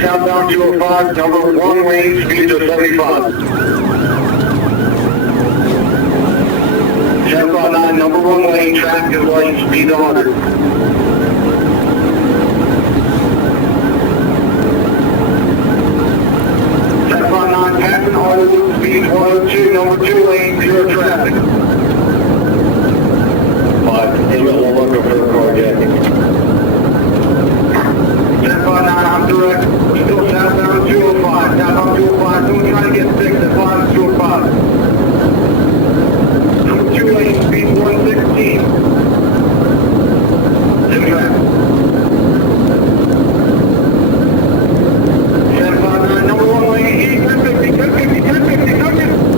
Southbound 205, number one lane, speed of 75. 759, number one lane, traffic is light, speed of 100. Passing auto speed 102, number two lane, zero traffic. 5, you got one longer for the carjacking. 759, I'm direct. We're still southbound 205. Southbound 205. Someone trying to get fixed at 205. Number two lane, speed 116. In traffic. 759, number one lane, 1050, 1050, 1050, 1050.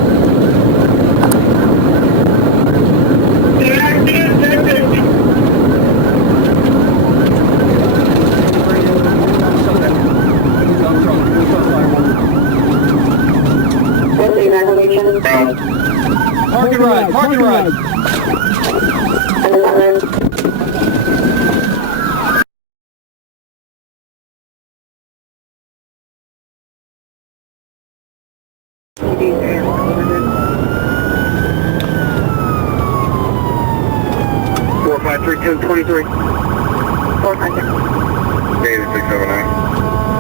Park and ride, park and ride. Four, 5, 3, 2, 23. 4, 5, 6. David 679.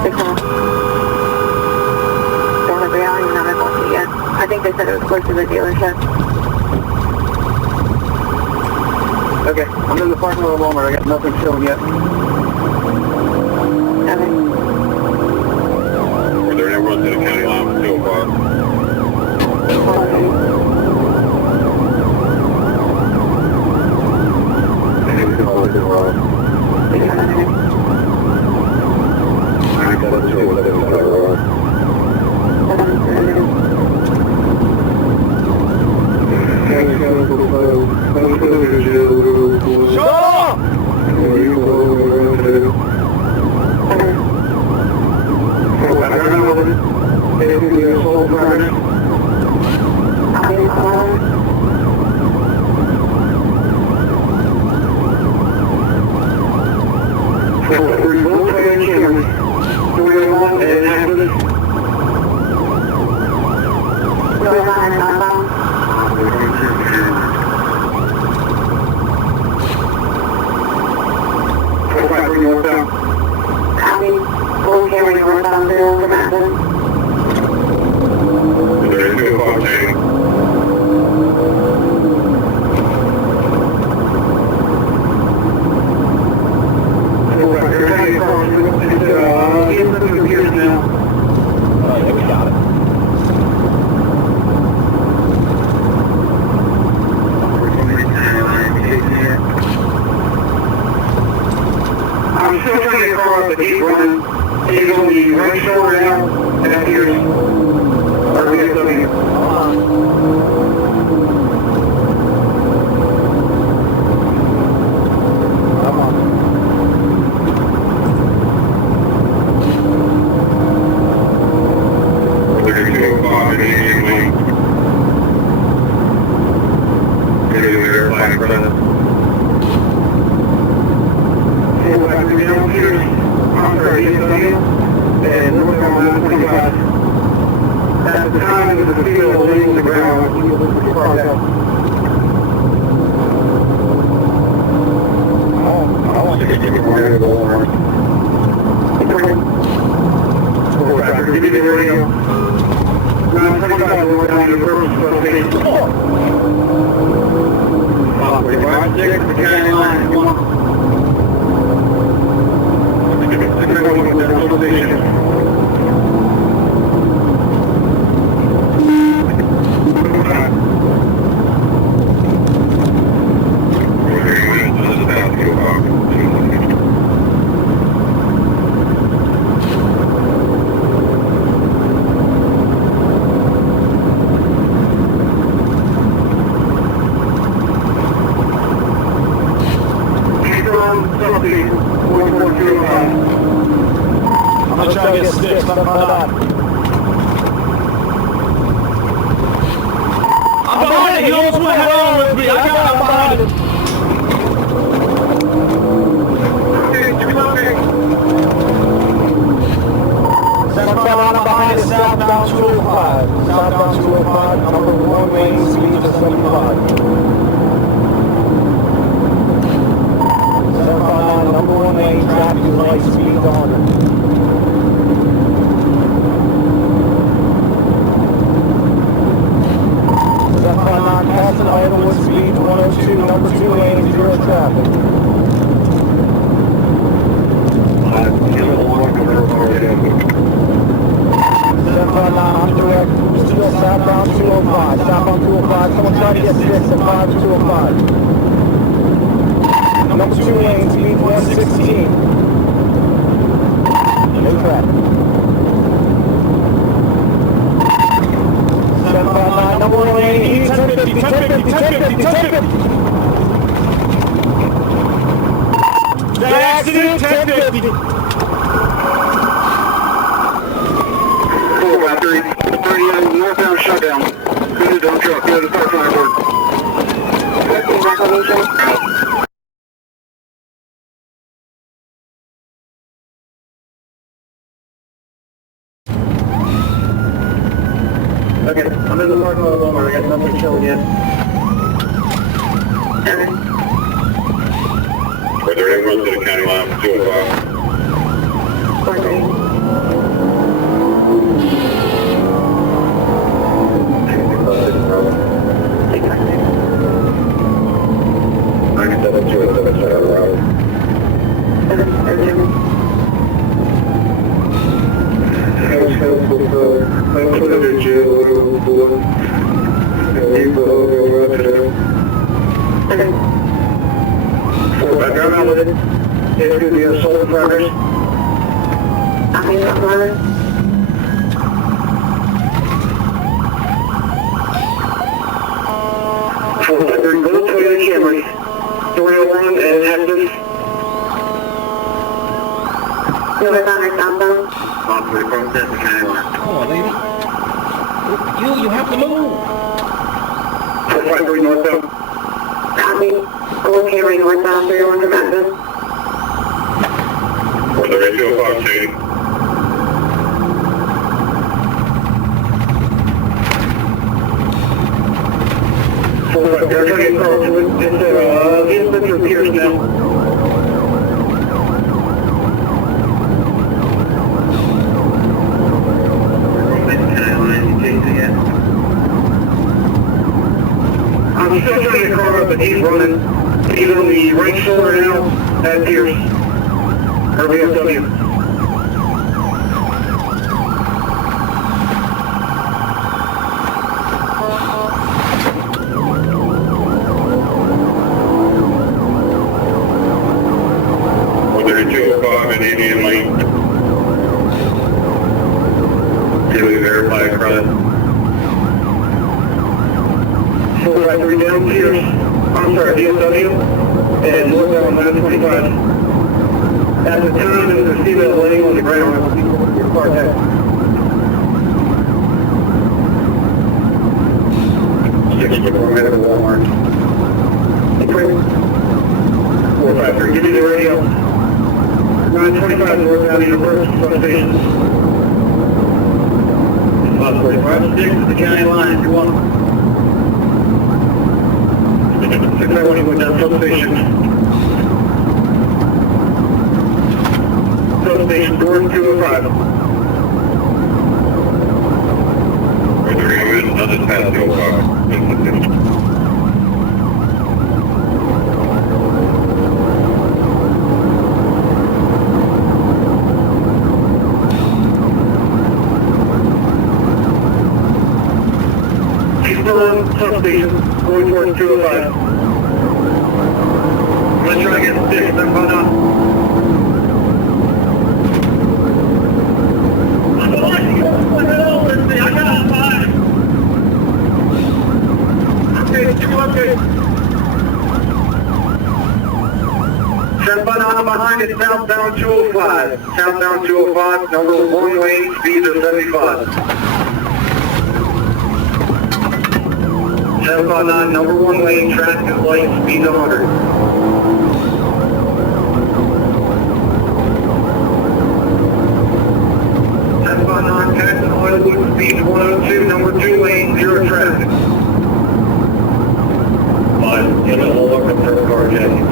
6, 1. Don't have reality, not at yet. I think they said it was close to the dealership. Okay, I'm in the parking lot of Walmart. I got nothing showing yet. Okay. Were there any runs to the county line with 205? Maybe we can always do wrong. I gotta see what it is that wrong. Shut up! I'm still trying to get across the deep run. It's going to be right shoulder down, and up here. Or VSW. At the time of the field leaving the ground, he was parked out. 6, the county line, come on. 601 Central Station. I'm gonna try to get sticks, let me find out. I'm behind it, you almost went head on with me, I'm behind it. Central Carolina behind it, southbound 205. Southbound 205, number 1 lane, speed to 75. Number 1 lane, traffic is light, speed to 100. Southbound passing Idlewood, speed 102, number 2 lane, 0 traffic. Southbound on direct, still southbound 205. Southbound 205, someone try to get 6 at 5 to 205. Number 2 lane, speed 116. No traffic. 759, number 1 lane, 1050, 1050, 1050, 1050. The accident, 1050. 453, northbound shutdown. Go to the dump truck, go to the start line board. Okay, I'm in the parking lot of Walmart. I got nothing showing yet. Are there any runs to the county line from 205? It's going to be a solar progress. They're both Toyota Camry. 301 and active. You were on our southbound? On 3 the county line. Come on, lady. You have to move. 453 northbound. Copy. Gold Camry northbound, 301 from Memphis. Are there any 205 Shady? 453, they're trying to get Carlton. It's Spencer Pierce now. I'm still trying to get Carl, but he's running. He's on the right shoulder now at Pierce. Or VFW. Are there any 205 in Indian Lane? Did we verify a crime? 453 down Pierce. I'm sorry, VFW. And northbound 925. At the time, there was a female laying on the ground. Your car attack. 64 minute Walmart. 453, give me the radio. 925 northbound University substation. 545 6 at the county line if you want. 691 went down substation. Substation door 205. Are there any runs to the past 205? station, going towards 205. I'm gonna try to get six, I'm going up. Okay. Set banana behind it, southbound 205. Southbound 205, number one lane, speed of 75. Set banana, number one lane, traffic light, speed of 100. Set banana, passing oil loop, speed 102, number two lane, zero traffic. Give it a hold over for the carjacking.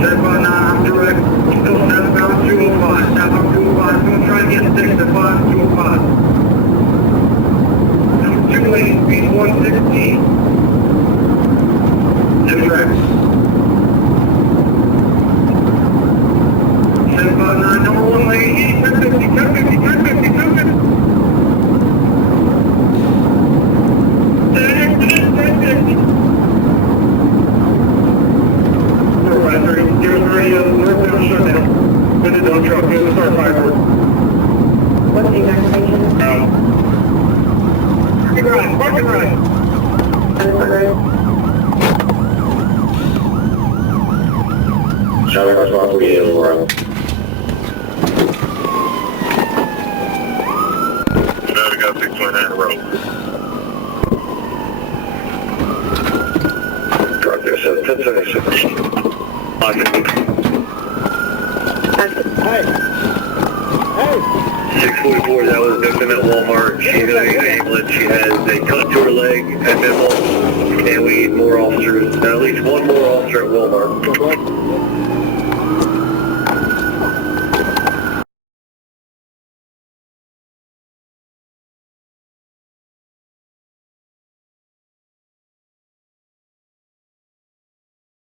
Southbound 9, I'm direct. Still southbound 205. Southbound 205. I'm going to try and get 6 to 5, 205. Number 2 lane, speed 116. Two tracks. Southbound 9, number 1 lane, 1050, 1050, 1050, 1050. What's the exact location? Parking right. Traffic response, we have around. No, we got 629 in a row. Truck there, 1076. Hey! Hey! 644, that was victim at Walmart. She's in an ambulance. She has a cut to her leg at minimal, and we need more officers, at least one more officer at Walmart.